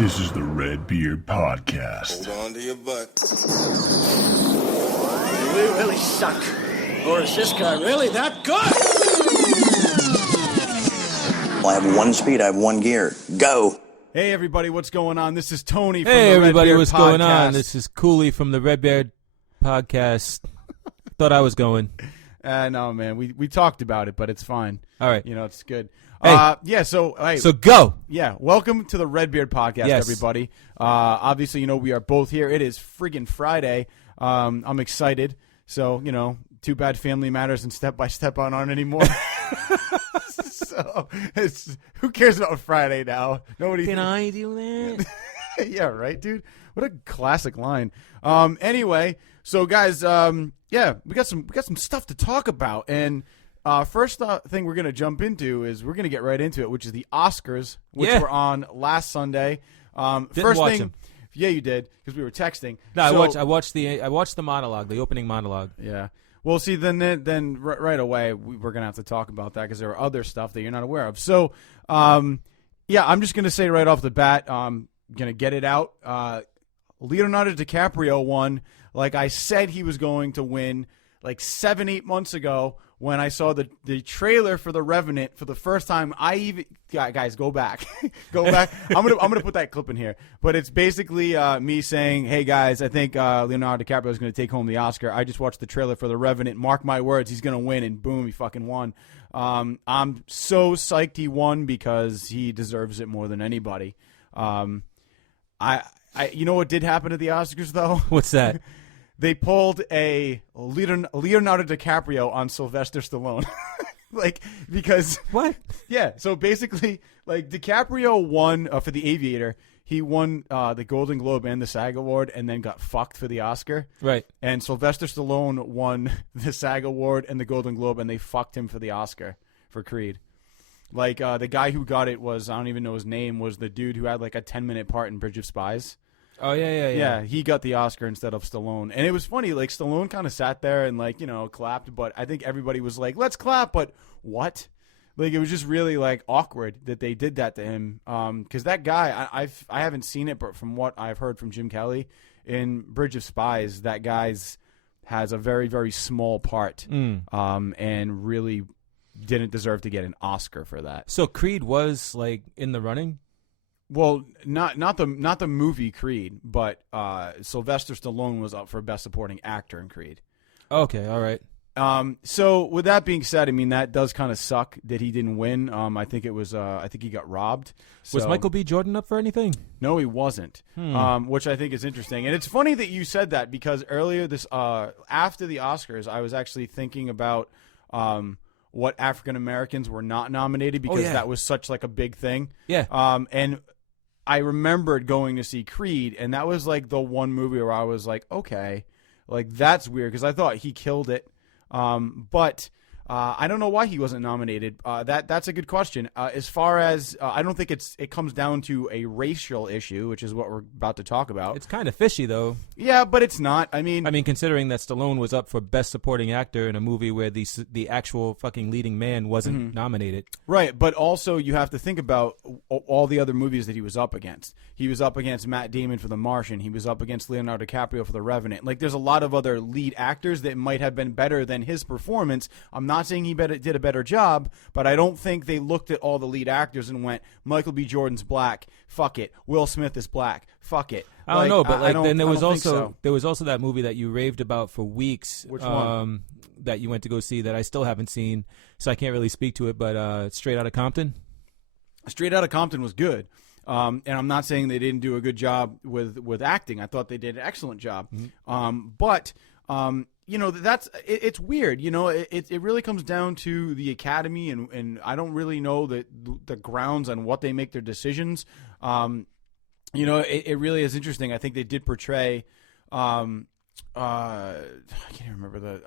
This is the RedBeard Podcast. Hold on to your butt. Do we really suck? Or is this guy really that good? I have one speed, I have one gear. Go! Hey everybody, what's going on? This is Tony from Hey the everybody, RedBeard what's Podcast. going on? This is Cooley from the RedBeard Podcast. Thought I was going. No, man, we talked about it, but it's fine. All right. You know, it's good. Hey. So Go! Yeah, welcome to the RedBeard Podcast, Yes. everybody. Obviously, you know, we are both here. It is friggin' Friday. I'm excited. So, you know, too bad Family Matters and Step by Step aren't anymore. So, who cares about Friday now? Nobody. Can I do that? Yeah, right, dude. What a classic line. Anyway, so guys, yeah, we got some stuff to talk about, and first thing we're gonna jump into is we're gonna get right into it, which is the Oscars, which Yeah. were on last Sunday. Didn't First watch thing, them. yeah, you did because we were texting. No, So- I watched the monologue, the opening monologue. Yeah. Well, see, then right away we're gonna have to talk about that because there are other stuff that you're not aware of. So, yeah, I'm just gonna say right off the bat, gonna get it out. Leonardo DiCaprio won, like I said he was going to win, like 7-8 months ago when I saw the trailer for The Revenant for the first time. Guys, go back, go back. I'm gonna put that clip in here, but it's basically me saying, "Hey guys, I think Leonardo DiCaprio is going to take home the Oscar. I just watched the trailer for The Revenant. Mark my words, he's going to win." And boom, he fucking won. I'm so psyched he won because he deserves it more than anybody. You know what did happen at the Oscars though? What's that? They pulled a Leonardo DiCaprio on Sylvester Stallone. Like, because... What? Yeah, so basically, like, DiCaprio won for The Aviator. He won the Golden Globe and the SAG Award and then got fucked for the Oscar. Right. And Sylvester Stallone won the SAG Award and the Golden Globe, and they fucked him for the Oscar for Creed. Like, the guy who got it was, I don't even know his name, was the dude who had, like, a 10-minute part in Bridge of Spies. Oh, yeah. Yeah, he got the Oscar instead of Stallone. And it was funny, like, Stallone kind of sat there and, like, you know, clapped, but I think everybody was like, let's clap, but what? Like, it was just really, like, awkward that they did that to him. Because that guy, I haven't seen it, but from what I've heard from Jim Kelly, in Bridge of Spies, that guy's has a very, very small part and really didn't deserve to get an Oscar for that. So Creed was, like, in the running? Well, not the movie Creed, but Sylvester Stallone was up for Best Supporting Actor in Creed. Okay, all right. So with that being said, I mean that does kind of suck that he didn't win. I think it was I think he got robbed. Was So- Michael B. Jordan up for anything? No, he wasn't. Which I think is interesting, and it's funny that you said that because earlier this after the Oscars, I was actually thinking about what African Americans were not nominated because yeah. that was such like a big thing. Yeah. And I remembered going to see Creed, and that was like the one movie where I was like, okay, like that's weird because I thought he killed it. But I don't know why he wasn't nominated. That's a good question. As far as I don't think it comes down to a racial issue, which is what we're about to talk about. It's kind of fishy, though. Yeah, but it's not. I mean, considering that Stallone was up for Best Supporting Actor in a movie where the actual fucking leading man wasn't nominated. right. But also you have to think about all the other movies that he was up against. He was up against Matt Damon for The Martian. He was up against Leonardo DiCaprio for The Revenant. Like, there's a lot of other lead actors that might have been better than his performance. I'm not saying he did a better job, but I don't think they looked at all the lead actors and went, Michael B. Jordan's black, fuck it. Will Smith is black, fuck it. I don't know, but I then there don't was think also so. there was also that movie that you raved about for weeks. Which one? That you went to go see that I still haven't seen, so I can't really speak to it. But Straight Outta Compton. Straight Outta Compton was good. And I'm not saying they didn't do a good job with acting. I thought they did an excellent job. But you know, it's weird. You know, it really comes down to the Academy, and I don't really know the grounds on what they make their decisions. You know, it really is interesting. I think they did portray. I can't remember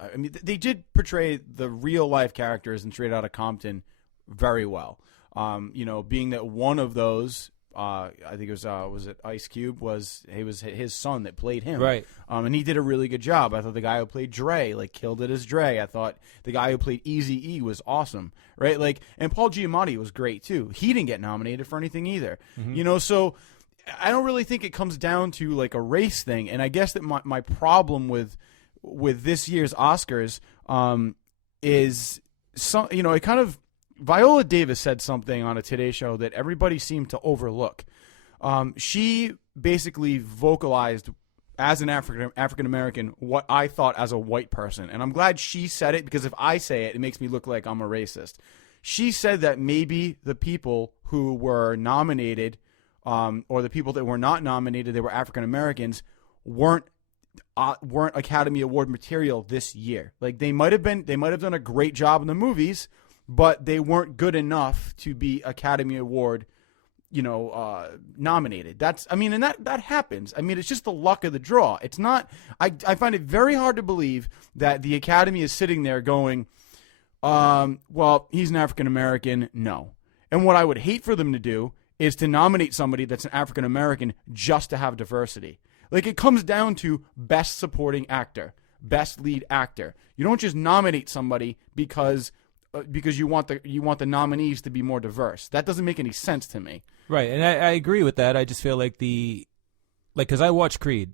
they did portray the real life characters in Straight Outta Compton very well. You know, being that one of those. I think it was it Ice Cube was his son that played him, right? And he did a really good job. I thought the guy who played Dre killed it as Dre. I thought the guy who played Eazy-E was awesome, right? Like, and Paul Giamatti was great too. He didn't get nominated for anything either, you know. So I don't really think it comes down to like a race thing. And I guess that my problem with this year's Oscars is some, it kind of, Viola Davis said something on a Today Show that everybody seemed to overlook. She basically vocalized as an African American what I thought as a white person. And I'm glad she said it, because if I say it, it makes me look like I'm a racist. She said that maybe the people who were nominated, or the people that were not nominated, they were African Americans, weren't Academy Award material this year. Like they might have done a great job in the movies, but they weren't good enough to be Academy Award, nominated. And that happens. I mean, it's just the luck of the draw. It's not. I find it very hard to believe that the Academy is sitting there going, well, he's an African American. No. And what I would hate for them to do is to nominate somebody that's an African American just to have diversity. Like, it comes down to best supporting actor, best lead actor. You don't just nominate somebody because you want the nominees to be more diverse. That doesn't make any sense to me. Right, and I agree with that. I just feel like because I watched Creed,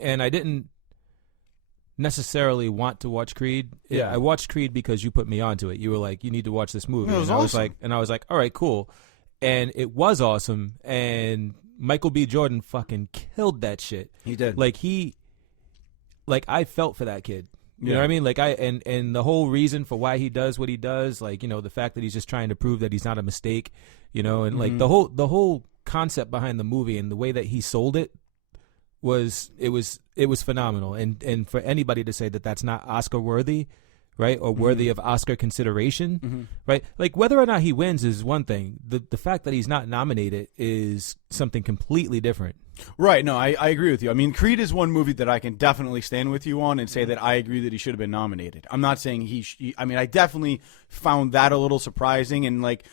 and I didn't necessarily want to watch Creed. Yeah. I watched Creed because you put me onto it. You were like, you need to watch this movie. It was awesome. I was like, all right, cool. And it was awesome, and Michael B. Jordan fucking killed that shit. He did. I felt for that kid. You know what I mean? And the whole reason for why he does what he does, the fact that he's just trying to prove that he's not a mistake, and like the whole concept behind the movie and the way that he sold it was phenomenal. And for anybody to say that that's not Oscar worthy, right, or worthy of Oscar consideration, right? Like, whether or not he wins is one thing. The fact that he's not nominated is something completely different. Right. No, I agree with you. I mean, Creed is one movie that I can definitely stand with you on and say that I agree that he should have been nominated. I'm not saying I definitely found that a little surprising, and like,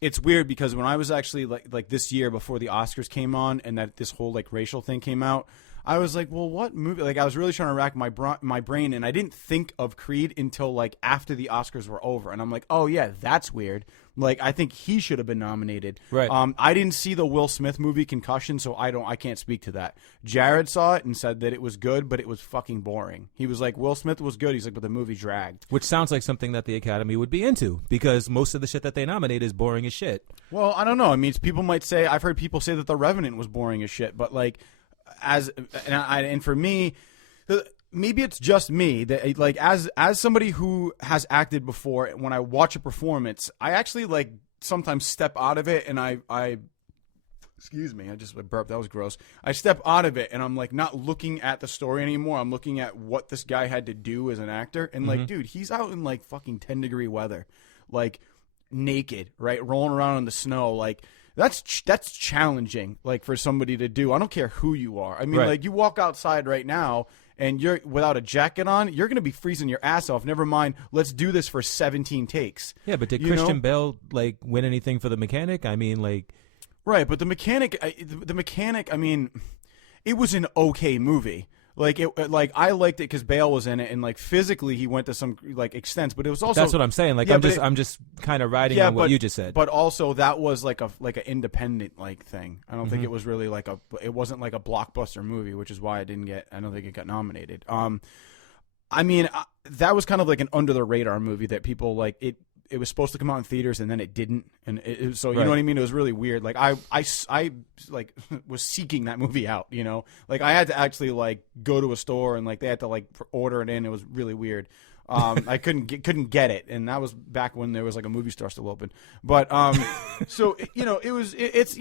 it's weird because when I was actually like this year before the Oscars came on and that this whole like racial thing came out, I was like, well, what movie? Like, I was really trying to rack my brain, and I didn't think of Creed until like after the Oscars were over, and I'm like, oh yeah, that's weird. Like, I think he should have been nominated. Right. I didn't see the Will Smith movie Concussion, so I can't speak to that. Jared saw it and said that it was good, but it was fucking boring. He was like, Will Smith was good. He's like, but the movie dragged. Which sounds like something that the Academy would be into, because most of the shit that they nominate is boring as shit. Well, I don't know. I mean, people might say, I've heard people say that The Revenant was boring as shit, but like, and for me, maybe it's just me that like as somebody who has acted before, when I watch a performance, I actually like sometimes step out of it, and I excuse me, I just burped, that was gross. I step out of it and I'm like not looking at the story anymore. I'm looking at what this guy had to do as an actor, and like, dude, he's out in like fucking 10-degree weather, like naked, right, rolling around in the snow, like. That's challenging, like, for somebody to do. I don't care who you are. I mean, right. Like, you walk outside right now and you're without a jacket on, you're going to be freezing your ass off. Never mind, let's do this for 17 takes. Yeah, but did Christian Bale like win anything for The Mechanic? I mean, like, right, but The Mechanic, I mean, it was an okay movie. Like, I liked it because Bale was in it, and like physically he went to some like extents, but it was also, that's what I'm saying. Like, yeah, I'm just kind of riding on what you just said. But also that was like an independent like thing. I don't think it was really it wasn't like a blockbuster movie, which is why I don't think it got nominated. I mean, that was kind of like an under the radar movie that people like it. It was supposed to come out in theaters and then it didn't, and so you know what I mean. It was really weird. Like I like was seeking that movie out. Like I had to actually like go to a store and like they had to like order it in. It was really weird. I couldn't get it, and that was back when there was like a movie store still open. But so it's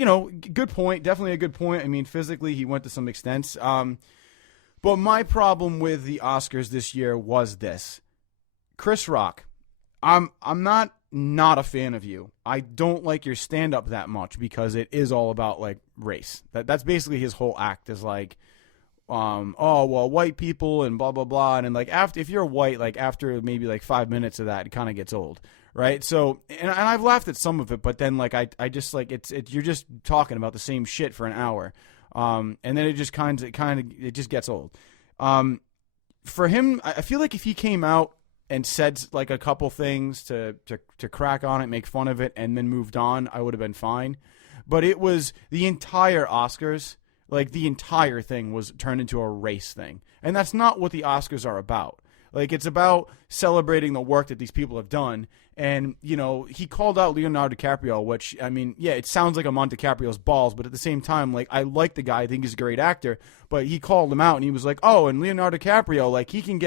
good point, definitely a good point. I mean, physically he went to some extents. But my problem with the Oscars this year was this: Chris Rock. I'm not a fan of you. I don't like your stand-up that much because it is all about like race. That's basically his whole act is like, oh well, white people and blah blah blah, and like if you're white, like after maybe like 5 minutes of that, it kind of gets old, right? So and I've laughed at some of it, but then like I just like it's you're just talking about the same shit for an hour, and then it just kind of it just gets old. For him, I feel like if he came out and said like a couple things to crack on it, make fun of it, and then moved on, I would have been fine. but it was the entire Oscars. Like, the entire thing was turned into a race thing. And that's not what the Oscars are about. Like, it's about celebrating the work that these people have done. And, you know, he called out Leonardo DiCaprio, which, I mean, yeah, it sounds like I'm on DiCaprio's balls, but at the same time, like, I like the guy. I think he's a great actor. But he called him out, and he was like, oh, and Leonardo DiCaprio, like, he can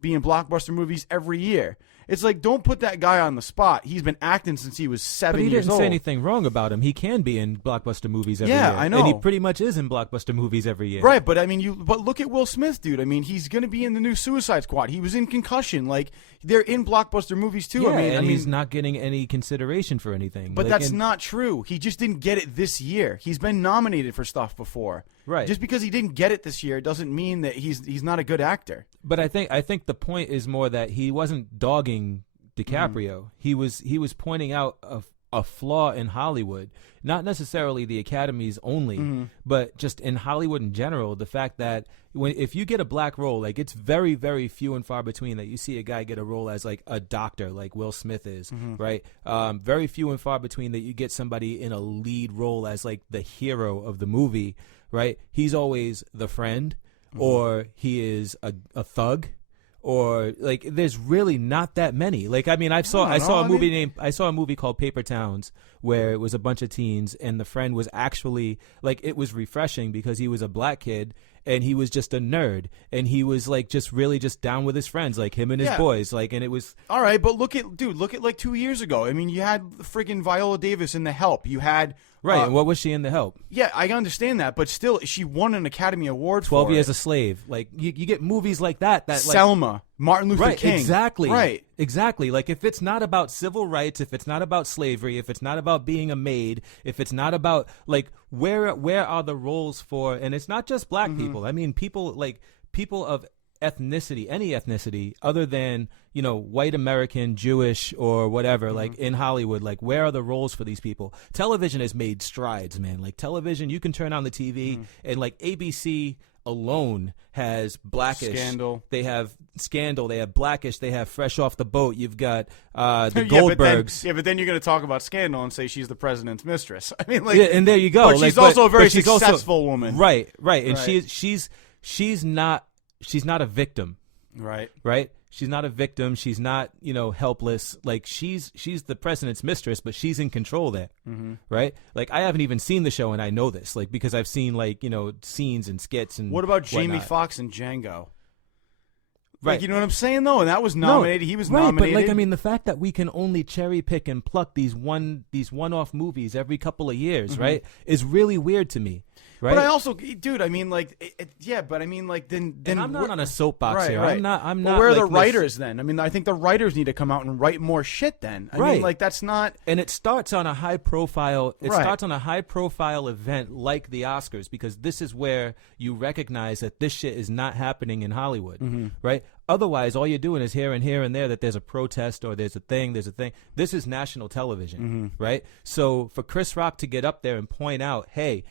be in blockbuster movies every year. It's like, don't put that guy on the spot. He's been acting since he was 7 years old. But he didn't say anything wrong about him. He can be in blockbuster movies every year. Yeah, I know. And he pretty much is in blockbuster movies every year. Right, but I mean, but look at Will Smith, dude. I mean, he's going to be in the new Suicide Squad. He was in Concussion. Like, they're in blockbuster movies too. Yeah, I mean, he's not getting any consideration for anything. But like, that's not true. He just didn't get it this year. He's been nominated for stuff before. Right. Just because he didn't get it this year doesn't mean that he's not a good actor. But I think the point is more that he wasn't dogging DiCaprio. He was pointing out a flaw in Hollywood, not necessarily the Academy's only, but just in Hollywood in general. The fact that if you get a black role, like, it's very, very few and far between that you see a guy get a role as like a doctor, like Will Smith is, right? Very few and far between that you get somebody in a lead role as like the hero of the movie, right? He's always the friend, or he is a thug. Or like, there's really not that many. Like, I mean, I saw a movie called Paper Towns, where it was a bunch of teens, and the friend was actually like, it was refreshing because he was a black kid and he was just a nerd, and he was like just really just down with his friends, like him and his boys, like, and it was all right. But look at like 2 years ago. I mean, you had freaking Viola Davis in The Help. You had right. And what was she in The Help? Yeah, I understand that, but still, she won an Academy Award 12 for Years it. a Slave. Like, you get movies like that like, Selma, Martin Luther right, King. Exactly. Right. Exactly. Like, if it's not about civil rights, if it's not about slavery, if it's not about being a maid, if it's not about, like, where are the roles for, and it's not just black people. I mean, people of ethnicity, any ethnicity other than, you know, white American, Jewish, or whatever, like in Hollywood, like, where are the roles for these people? Television has made strides, man. Like, television, you can turn on the TV and like ABC alone has Blackish. Scandal. They have Scandal. They have Blackish. They have Fresh Off the Boat. You've got the Yeah, Goldbergs. but then you're going to talk about Scandal and say she's the president's mistress. I mean, like, Yeah, and there you go. But Like, she's also a very she's successful woman. Right, right. And Right. she's not a victim. Right. Right? She's not a victim. She's not, you know, helpless. Like, she's the president's mistress, but she's in control there. Right? Like, I haven't even seen the show, and I know this, like, because I've seen, like, you know, scenes and skits and What about Jamie whatnot. Foxx and Django? Right. Like, you know what I'm saying, though? And that was nominated. He was nominated. But, like, I mean, the fact that we can only cherry pick and pluck these one-off movies every couple of years, right, is really weird to me. Right? But I also, dude, I mean, like, yeah, but I mean, like, then and I'm not on a soapbox right, here. Right. I'm not. But where are like the this- writers then? I mean, I think the writers need to come out and write more shit then. I mean, like, that's not. And it starts on a high profile. It Right. starts on a high profile event like the Oscars, because this is where you recognize that this shit is not happening in Hollywood, right? Otherwise, all you're doing is here and there that there's a protest or there's a thing. This is national television, right? So for Chris Rock to get up there and point out, hey,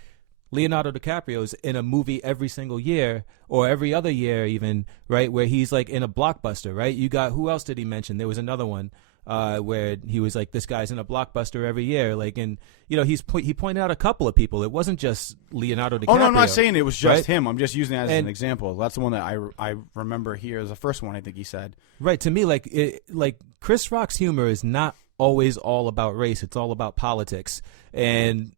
Leonardo DiCaprio's in a movie every single year or every other year even, right, where he's like in a blockbuster, right? You got, who else did he mention? There was another one where he was like, this guy's in a blockbuster every year. Like, and, you know, he pointed out a couple of people. It wasn't just Leonardo DiCaprio. Oh, no, I'm not saying it was just right? him. I'm just using that as an example. That's the one that I remember here as the first one, I think he said. Right. To me, like, like Chris Rock's humor is not always all about race. It's all about politics. And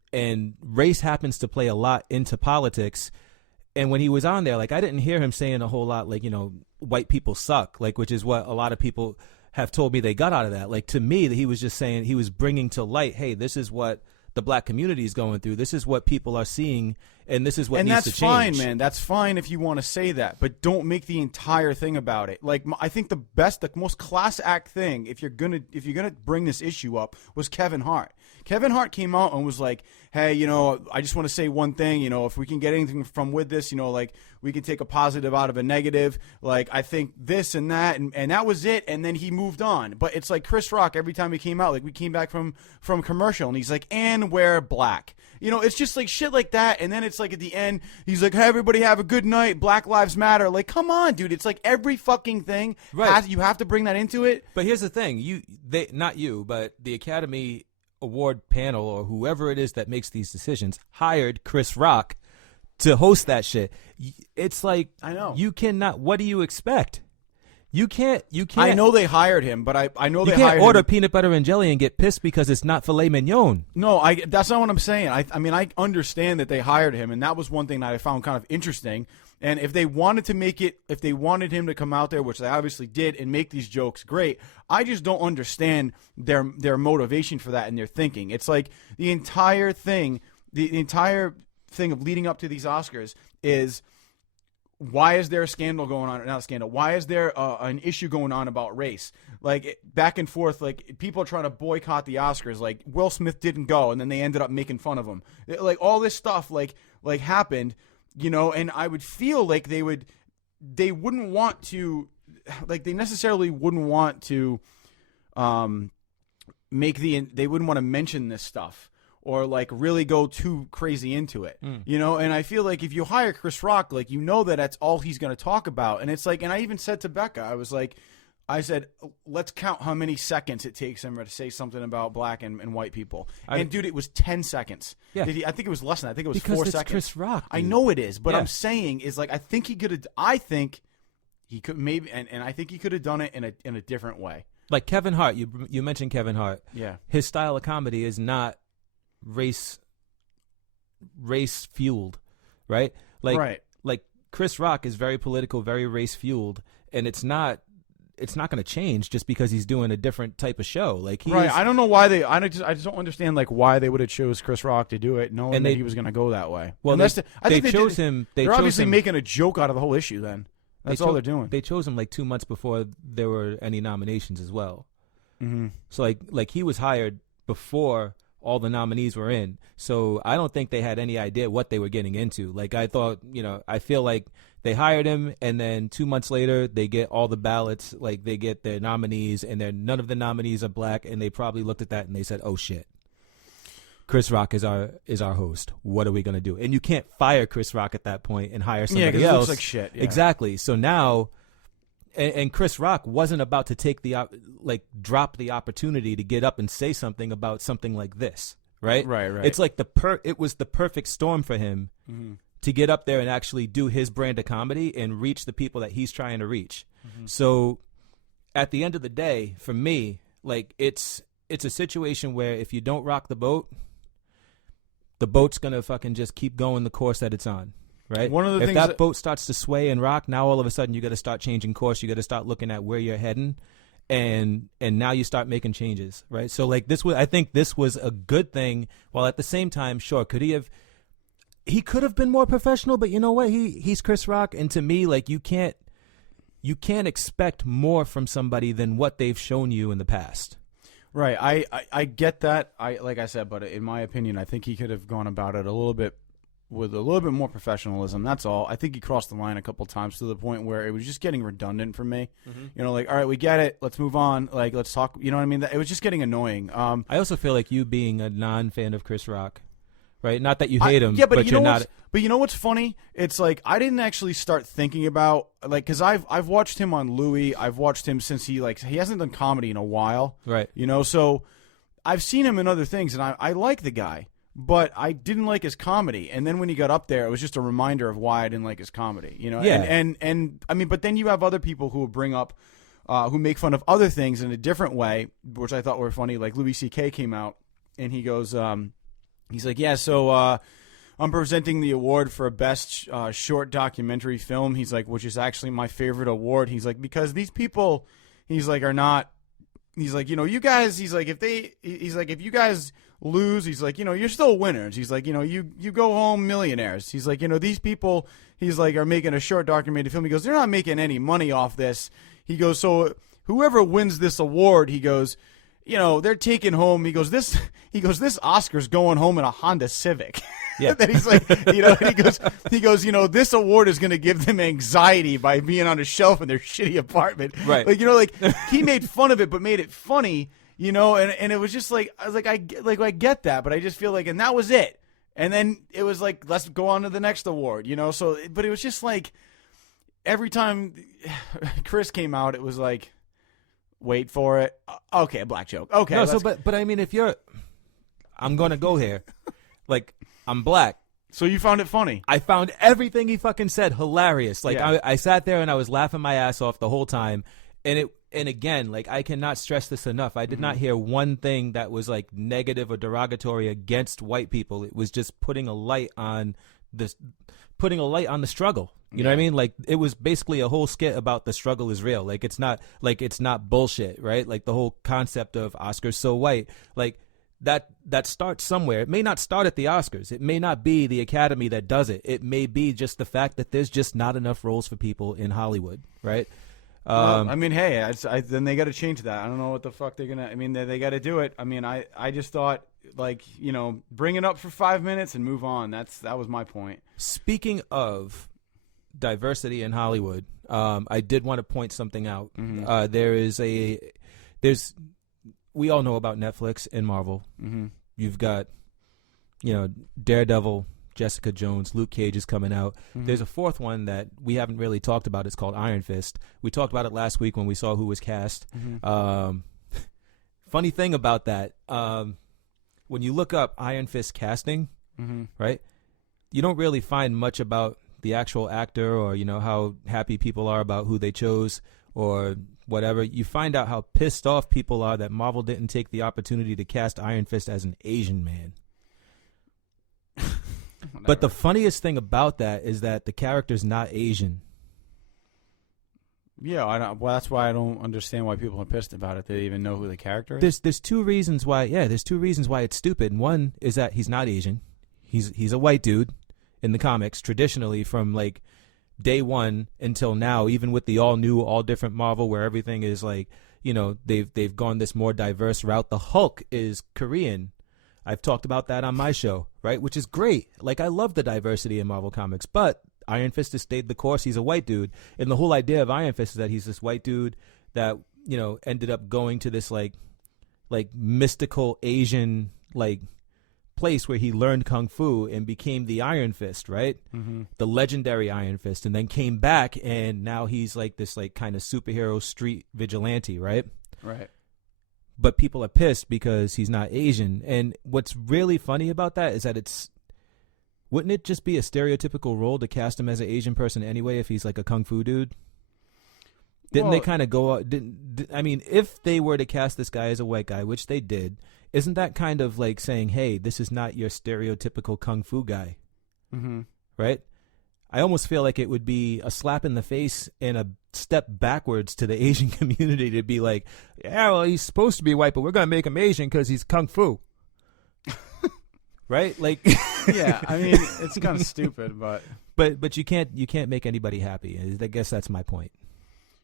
race happens to play a lot into politics. And when he was on there, like, I didn't hear him saying a whole lot, like, you know, white people suck, like, which is what a lot of people have told me they got out of that. Like, to me, he was just saying, he was bringing to light, hey, this is what the black community is going through. This is what people are seeing, and this is what needs to change. And that's fine, man. That's fine if you want to say that, but don't make the entire thing about it. Like, I think the most class act thing, if you're gonna bring this issue up, was Kevin Hart. Kevin Hart came out and was like, hey, you know, I just want to say one thing, you know, if we can get anything from with this, you know, like, we can take a positive out of a negative, like, I think this and that, and that was it, and then he moved on. But it's like Chris Rock, every time he came out, like, we came back from commercial, and he's like, and we're black. You know, it's just like shit like that, and then it's like at the end, he's like, hey, everybody have a good night, Black Lives Matter. Like, come on, dude, it's like every fucking thing, right. you have to bring that into it. But here's the thing, not you, but the Academy award panel or whoever it is that makes these decisions hired Chris Rock to host that shit. It's like, I know. You cannot. What do you expect? You can't. I know they hired him, but I know You they can't hired order him. peanut butter and jelly and get pissed because it's not filet mignon. No, that's not what I'm saying. I mean, I understand that they hired him, and that was one thing that I found kind of interesting. And if they wanted to make it, if they wanted him to come out there, which they obviously did, and make these jokes, great. I just don't understand their motivation for that and their thinking. It's like the entire thing of leading up to these Oscars is, why is there a scandal going on? Not a scandal. Why is there an issue going on about race? Like, back and forth, like, people are trying to boycott the Oscars. Like, Will Smith didn't go, and then they ended up making fun of him. Like, all this stuff, like happened, you know, and I would feel like they wouldn't want to, like, they necessarily wouldn't want to they wouldn't want to mention this stuff, or like really go too crazy into it, you know? And I feel like if you hire Chris Rock, like, you know that that's all he's going to talk about. And it's like, and I even said to Becca, I said, let's count how many seconds it takes him to say something about black and white people. And dude, it was 10 seconds. Yeah. I think it was less than that. I think it was Because 4 it's seconds. Chris Rock, I dude. know it is, but Yeah. I'm saying is, like, I think he could maybe, and I think he could have done it in a different way. Like Kevin Hart, you mentioned Kevin Hart. Yeah. His style of comedy is not race fueled, right? Right. Like Chris Rock is very political, very race fueled, and it's not going to change just because he's doing a different type of show. Like, I don't know why I just don't understand, like, why they would have chose Chris Rock to do it, knowing And that he was going to go that way. Well, I think they chose him. They're obviously making a joke out of the whole issue. Then that's all they're doing. They chose him like 2 months before there were any nominations as well. Mm-hmm. So like he was hired before all the nominees were in. So I don't think they had any idea what they were getting into. Like, I thought, you know, I feel like they hired him, and then 2 months later they get all the ballots, like they get their nominees, and none of the nominees are black, and they probably looked at that and they said, "Oh shit, Chris Rock is our host. What are we gonna do?" And you can't fire Chris Rock at that point and hire somebody 'cause else. it looks like shit. Yeah. Exactly. So now, and Chris Rock wasn't about to take drop the opportunity to get up and say something about something like this, right? Right. It's like it was the perfect storm for him to get up there and actually do his brand of comedy and reach the people that he's trying to reach. So at the end of the day, for me, like, it's a situation where if you don't rock the boat's gonna fucking just keep going the course that it's on. Right. One of the if things that boat starts to sway and rock, now all of a sudden you got to start changing course. You got to start looking at where you're heading, and now you start making changes. Right. So like I think this was a good thing. While at the same time, sure, he could have been more professional, but you know what? He's Chris Rock, and to me, like, you can't expect more from somebody than what they've shown you in the past. Right. I get that. Like I said, but in my opinion, I think he could have gone about it with a little bit more professionalism. That's all. I think he crossed the line a couple times to the point where it was just getting redundant for me. You know, like, all right, we get it. Let's move on. Like, let's talk. You know what I mean? It was just getting annoying. I also feel like you being a non-fan of Chris Rock, right? Not that you hate him, yeah, but you you're know not. But you know what's funny? It's like, I didn't actually start thinking about, like, because I've watched him on Louis. I've watched him since he hasn't done comedy in a while. Right. You know, so I've seen him in other things, and I like the guy. But I didn't like his comedy, and then when he got up there, it was just a reminder of why I didn't like his comedy. You know, Yeah. And I mean, but then you have other people who bring up, who make fun of other things in a different way, which I thought were funny. Like Louis C.K. came out, and he goes, he's like, yeah, so I'm presenting the award for best short documentary film. He's like, which is actually my favorite award. He's like, because these people, he's like, are not. He's like, you know, you guys. He's like, if you guys lose, he's like, you know, you're still winners. He's like, you know, you go home millionaires. He's like, you know, these people, he's like, are making a short documentary film. He goes, they're not making any money off this. He goes, so whoever wins this award, he goes, you know, they're taking home. He goes, this Oscar's going home in a Honda Civic. Yeah. Then he's like, you know, he goes, you know, this award is going to give them anxiety by being on a shelf in their shitty apartment. Right. Like, you know, like, he made fun of it, but made it funny. You know, and it was just like, I was like, I get that, but I just feel like, and that was it. And then it was like, let's go on to the next award, you know? So, but it was just like, every time Chris came out, it was like, wait for it. Okay, a black joke. Okay. No, so, but I mean, if you're I'm gonna go here. Like, I'm black. So you found it funny? I found everything he fucking said hilarious. Like, Yeah. I sat there and I was laughing my ass off the whole time. And again, like, I cannot stress this enough. I did not hear one thing that was like negative or derogatory against white people. It was just putting a light on the struggle. You know what I mean? Like, it was basically a whole skit about the struggle is real. Like, it's not bullshit, right? Like, the whole concept of Oscars so white, like, that starts somewhere. It may not start at the Oscars. It may not be the Academy that does it. It may be just the fact that there's just not enough roles for people in Hollywood, right? Well, I mean, hey, then they got to change that. I don't know what the fuck they're gonna. I mean, they got to do it. I mean, I just thought, like, you know, bring it up for 5 minutes and move on. That was my point. Speaking of diversity in Hollywood, I did want to point something out. We all know about Netflix and Marvel. Mm-hmm. You've got, you know, Daredevil, Jessica Jones, Luke Cage is coming out. Mm-hmm. There's a fourth one that we haven't really talked about. It's called Iron Fist. We talked about it last week when we saw who was cast. Mm-hmm. Funny thing about that, when you look up Iron Fist casting, right, you don't really find much about the actual actor or, you know, how happy people are about who they chose or whatever. You find out how pissed off people are that Marvel didn't take the opportunity to cast Iron Fist as an Asian man. But the funniest thing about that is that the character's not Asian. Yeah, well, that's why I don't understand why people are pissed about it. They even know who the character is. There's two reasons why. Yeah, there's two reasons why it's stupid. And one is that he's not Asian. He's a white dude in the comics traditionally from like day one until now, even with the all new, all different Marvel where everything is like, you know, they've gone this more diverse route. The Hulk is Korean. I've talked about that on my show, right? Which is great. Like, I love the diversity in Marvel Comics, but Iron Fist has stayed the course. He's a white dude. And the whole idea of Iron Fist is that he's this white dude that, you know, ended up going to this like mystical Asian like place where he learned Kung Fu and became the Iron Fist, right? Mm-hmm. The legendary Iron Fist, and then came back and now he's like this like kind of superhero street vigilante, right? Right. But people are pissed because he's not Asian. And what's really funny about that is that wouldn't it just be a stereotypical role to cast him as an Asian person anyway if he's like a Kung Fu dude? Didn't they kind of go out? I mean, if they were to cast this guy as a white guy, which they did, isn't that kind of like saying, hey, this is not your stereotypical Kung Fu guy? Mm-hmm. Right? I almost feel like it would be a slap in the face and a step backwards to the Asian community to be like, yeah, well, he's supposed to be white, but we're going to make him Asian because he's Kung Fu. Right? Like, yeah, I mean, it's kind of stupid, but you can't make anybody happy. I guess that's my point.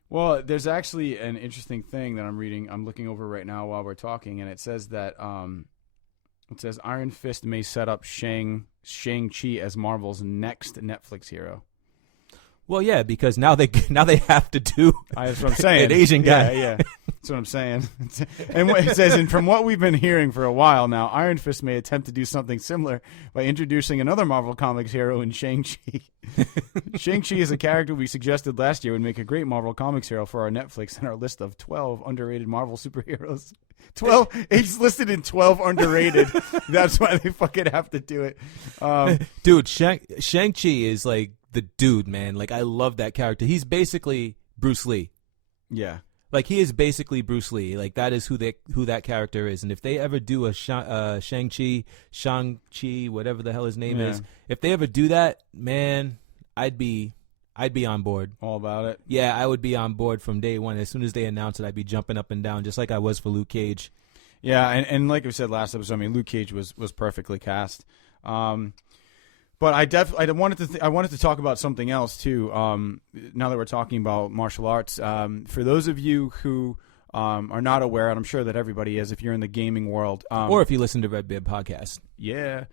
Well, there's actually an interesting thing that I'm looking over right now while we're talking, and it says that Iron Fist may set up Shang-Chi as Marvel's next Netflix hero. Well, yeah, because now they have to do that's what I'm saying. An Asian guy. Yeah, that's what I'm saying. And it says, and from what we've been hearing for a while now, Iron Fist may attempt to do something similar by introducing another Marvel Comics hero in Shang-Chi. Shang-Chi is a character we suggested last year would make a great Marvel Comics hero for our Netflix and our list of 12 underrated Marvel superheroes. 12. He's listed in 12 underrated. That's why they fucking have to do it. Dude, Shang-Chi is like the dude, man. Like, I love that character. He's basically Bruce Lee. Yeah. Like, he is basically Bruce Lee. Like, that is who that character is. And if they ever do a Shang-Chi, whatever the hell his name is, if they ever do that, man, I'd be on board. All about it? Yeah, I would be on board from day one. As soon as they announce it, I'd be jumping up and down, just like I was for Luke Cage. Yeah, and like we said last episode, I mean, Luke Cage was perfectly cast. But I wanted to talk about something else too. Now that we're talking about martial arts, for those of you who are not aware, and I'm sure that everybody is, if you're in the gaming world, or if you listen to RedBeard podcast, yeah.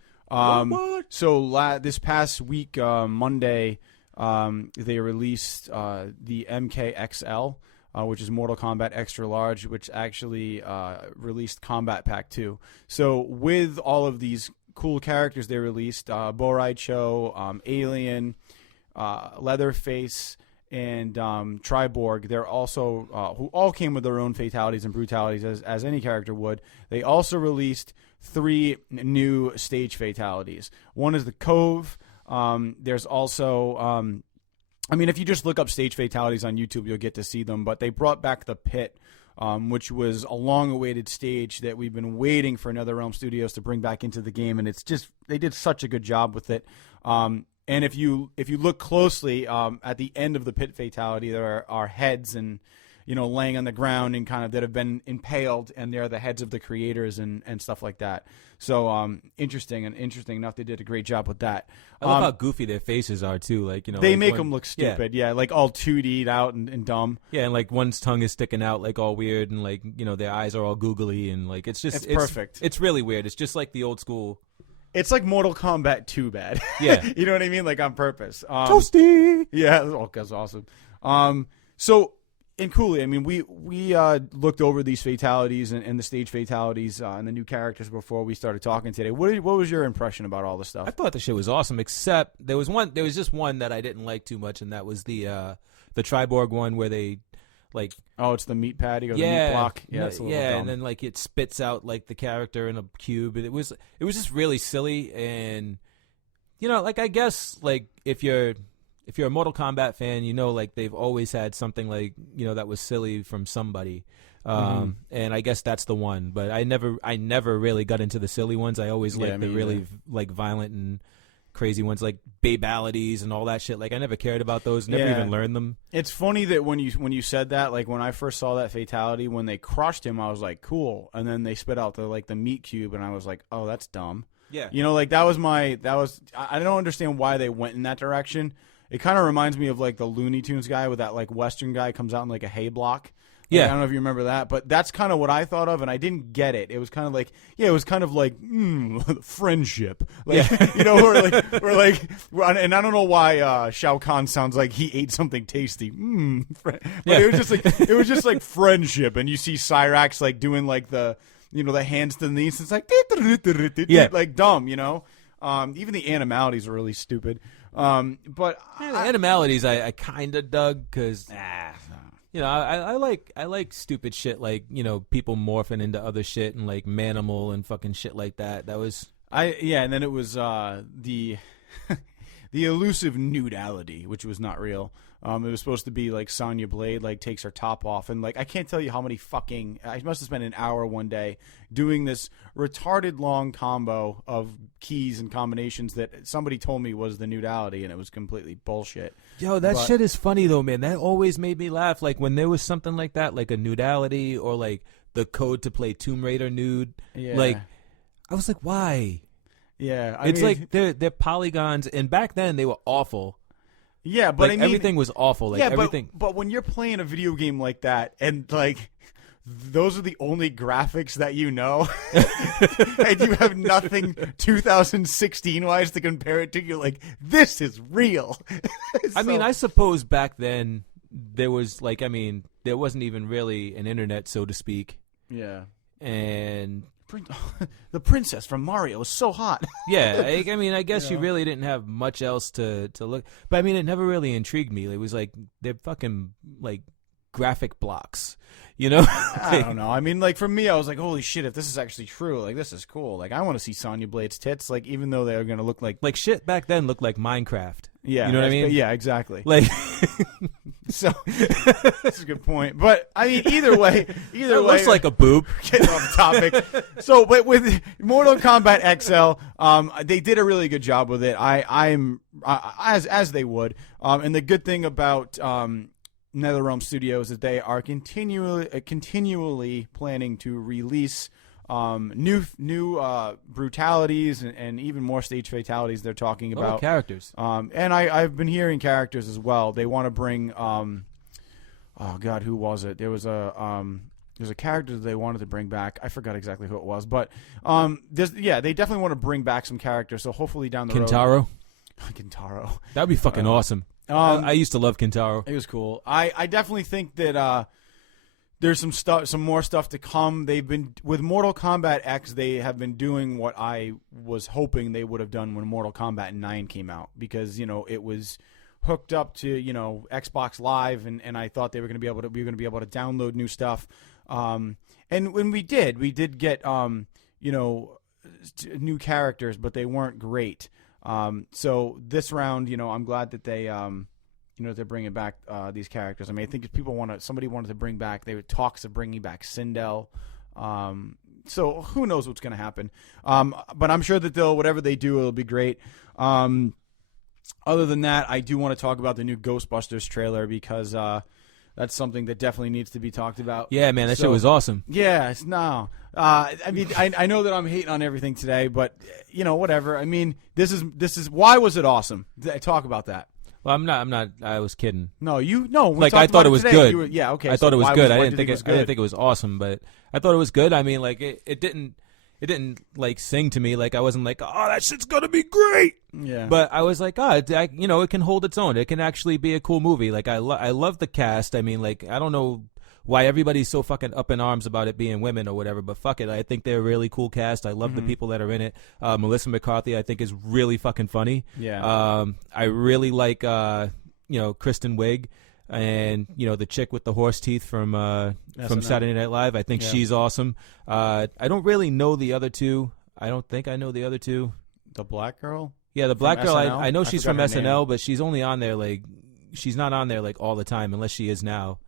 So this past week, Monday, they released the MKXL, which is Mortal Kombat Extra Large, which actually released Kombat Pack 2. So with all of these cool characters they released, Bo Rai Cho, Alien, Leatherface, and Triborg, they're also who all came with their own fatalities and brutalities as any character would. They also released 3 new stage fatalities. One is the Cove. There's also I mean, if you just look up stage fatalities on YouTube, you'll get to see them. But they brought back the Pit, which was a long-awaited stage that we've been waiting for NetherRealm Studios to bring back into the game, and it's just they did such a good job with it. And if you look closely at the end of the Pit fatality, there are heads and laying on the ground and kind of that have been impaled, and they're the heads of the creators and stuff like that. So interesting enough. They did a great job with that. I love how goofy their faces are too. Like they make them look stupid. Yeah, like all 2D'd out and dumb. Yeah, and like one's tongue is sticking out like all weird, and like their eyes are all googly, and like it's perfect. It's really weird. It's just like the old school. It's like Mortal Kombat 2 bad. Yeah. You know what I mean? Like on purpose. Toasty! Yeah, that's awesome. So, and Cooley, I mean, we looked over these fatalities and the stage fatalities and the new characters before we started talking today. What was your impression about all this stuff? I thought the shit was awesome, except there was just one that I didn't like too much, and that was the Triborg one where they like it's the meat patty or the meat block. Yeah, it's a little dumb. And then like it spits out like the character in a cube. It was just really silly, and like I guess like if you're a Mortal Kombat fan, like they've always had something like that was silly from somebody, and I guess that's the one. But I never really got into the silly ones. I always liked the really like violent and crazy ones like babalities and all that shit. Like I never cared about those. Never even learned them. It's funny that when you said that, like when I first saw that fatality, when they crushed him, I was like, cool. And then they spit out the meat cube, and I was like, oh, that's dumb. Yeah. Like I don't understand why they went in that direction. It kind of reminds me of like the Looney Tunes guy with that like Western guy comes out in like a hay block. Yeah. I don't know if you remember that, but that's kind of what I thought of, and I didn't get it. It was kind of like, friendship. Like, we're like, and I don't know why Shao Kahn sounds like he ate something tasty. But it was just like friendship, and you see Cyrax like doing like the hands to the knees. It's like, like dumb, even the animalities are really stupid. But the animalities I kind of dug because I like stupid shit like people morphing into other shit and like Manimal and fucking shit like that. That was and then it was the the elusive nudality, which was not real. It was supposed to be like Sonya Blade like takes her top off, and like I can't tell you how many I must have spent an hour one day doing this retarded long combo of keys and combinations that somebody told me was the nudality, and it was completely bullshit. Yo, that shit is funny though, man. That always made me laugh. Like when there was something like that, like a nudality or like the code to play Tomb Raider nude. Yeah. Like I was like, why? Yeah, it's like they're polygons, and back then they were awful. Yeah, but like, everything was awful. Like everything. But when you're playing a video game like that, and like those are the only graphics that and you have nothing 2016 wise to compare it to, you're like, this is real. I mean, I suppose back then there was like, there wasn't even really an internet, so to speak. Yeah, and the princess from Mario was so hot. Yeah, I guess you really didn't have much else to look. But it never really intrigued me. It was like they're fucking like graphic blocks, I don't know. Like for me, I was like, holy shit! If this is actually true, like this is cool. Like I want to see Sonya Blade's tits. Like even though they're gonna look like shit back then looked like Minecraft. Yeah, you know what I mean? Yeah, exactly. Like, so that's a good point. But either way, it looks like a boob. Getting off topic. So, but with Mortal Kombat XL, they did a really good job with it. I'm as they would. And the good thing about NetherRealm Studios is they are continually planning to release new brutalities and even more stage fatalities. They're talking about characters. And I've been hearing characters as well. They want to bring oh god, who was it? There's a character that they wanted to bring back. I forgot exactly who it was, but they definitely want to bring back some characters. So hopefully down the road, Kintaro. That'd be fucking awesome. I used to love Kintaro. It was cool. I definitely think that there's some more stuff to come. They've been with Mortal Kombat X. They have been doing what I was hoping they would have done when Mortal Kombat 9 came out, because it was hooked up to Xbox Live, and I thought we were going to be able to download new stuff. And when we did get new characters, but they weren't great. So this round, I'm glad that they they're bringing back these characters. I mean, I think if somebody wanted to bring back, they would talks of bringing back Sindel. So who knows what's going to happen? But I'm sure that whatever they do, it'll be great. Other than that, I do want to talk about the new Ghostbusters trailer because that's something that definitely needs to be talked about. Yeah, man, that shit was awesome. Yeah, I mean, I know that I'm hating on everything today, but whatever. I mean, this is why was it awesome? Talk about that. Well, I'm not. I was kidding. No. Like I thought it was good. Yeah, okay. I thought it was good. I didn't think it was awesome, but I thought it was good. I mean, like it didn't like sing to me. Like I wasn't like, oh, that shit's gonna be great. Yeah. But I was like, it can hold its own. It can actually be a cool movie. Like I love the cast. I mean, like I don't know why everybody's so fucking up in arms about it being women or whatever, but fuck it. I think they're a really cool cast. I love the people that are in it. Melissa McCarthy, I think, is really fucking funny. Yeah. I really like Kristen Wiig. And the chick with the horse teeth from Saturday Night Live, I think she's awesome. I don't really know the other two. I don't think I know the other two. The black girl? Yeah, the black girl. SNL? I know she's from forgot her SNL, name. but she's only on there she's not on there all the time unless she is now.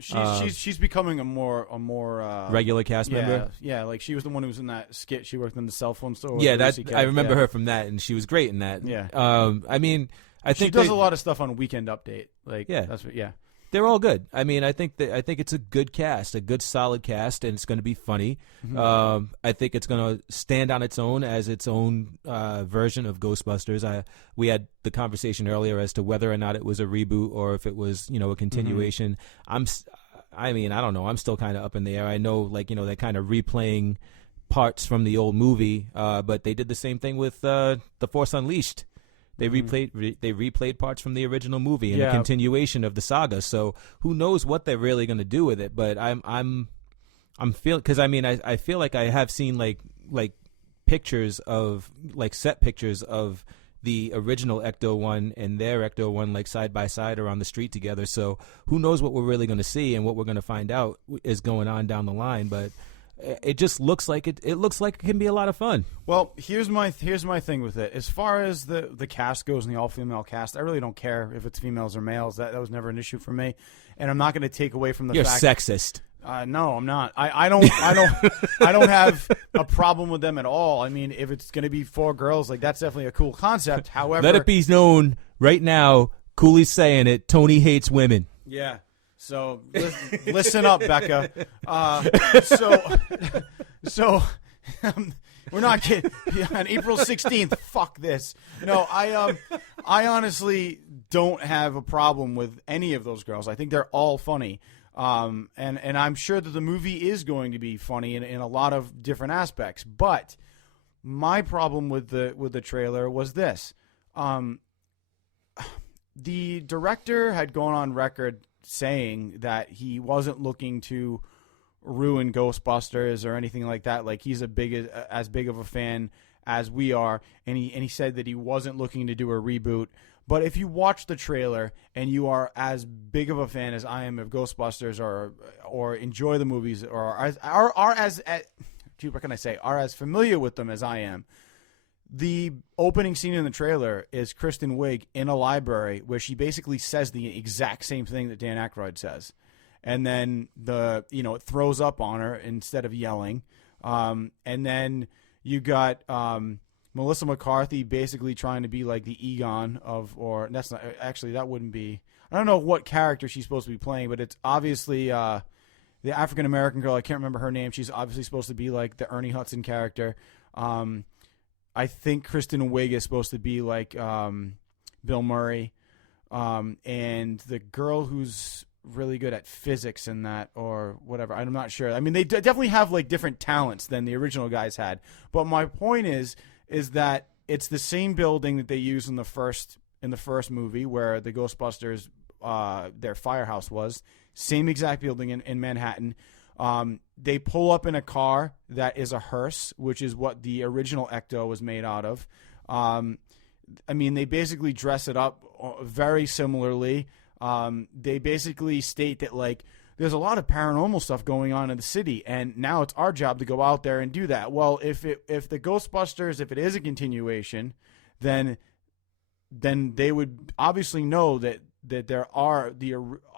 She's becoming a more Regular cast member. Yeah, like she was the one who was in that skit. She worked in the cell phone store. Yeah, I remember her from that, and she was great in that. Yeah. I mean, I think she does a lot of stuff on Weekend Update. Like, yeah, that's what. Yeah, they're all good. I mean, I think it's a good cast, a good solid cast, and it's going to be funny. Mm-hmm. I think it's going to stand on its own as its own version of Ghostbusters. We had the conversation earlier as to whether or not it was a reboot or if it was a continuation. I mean, I don't know. I'm still kind of up in the air. I know, they're kind of replaying parts from the old movie, but they did the same thing with The Force Unleashed. They replayed parts from the original movie in a continuation of the saga. So who knows what they're really going to do with it? But I'm feeling, because I mean I feel like I have seen like pictures of set pictures of the original Ecto 1 and their Ecto 1 side by side or on the street together. So who knows what we're really going to see and what we're going to find out is going on down the line. But it just looks like it looks like it can be a lot of fun. Well, here's my thing with it. As far as the cast goes and the all-female cast, I really don't care if it's females or males. That was never an issue for me. And I'm not going to take away from the You're fact sexist. No, I'm not. I don't have a problem with them at all. I mean, if it's going to be 4 girls, that's definitely a cool concept. However, let it be known right now, Cooley's saying it, Tony hates women. Yeah. So listen up, Becca. So we're not kidding. On April 16th, fuck this. No, I honestly don't have a problem with any of those girls. I think they're all funny. And I'm sure that the movie is going to be funny in a lot of different aspects. But my problem with the trailer was this. The director had gone on record saying that he wasn't looking to ruin Ghostbusters or anything like that. Like, he's as big of a fan as we are, and he said that he wasn't looking to do a reboot. But if you watch the trailer and you are as big of a fan as I am of Ghostbusters, or enjoy the movies, or are as familiar with them as I am, the opening scene in the trailer is Kristen Wiig in a library where she basically says the exact same thing that Dan Aykroyd says. And then it throws up on her instead of yelling. And then you got Melissa McCarthy basically trying to be like the Egon that's not actually, that wouldn't be, I don't know what character she's supposed to be playing, but it's obviously the African American girl. I can't remember her name. She's obviously supposed to be like the Ernie Hudson character. I think Kristen Wiig is supposed to be like Bill Murray, and the girl who's really good at physics in that, or whatever. I'm not sure. I mean, they definitely have different talents than the original guys had. But my point is that it's the same building that they used in the first movie where the Ghostbusters, their firehouse was. Same exact building in Manhattan. They pull up in a car that is a hearse, which is what the original Ecto was made out of. I mean, they basically dress it up very similarly. They basically state that, like, there's a lot of paranormal stuff going on in the city, and now it's our job to go out there and do that. Well, if the Ghostbusters, if it is a continuation, then they would obviously know that there are the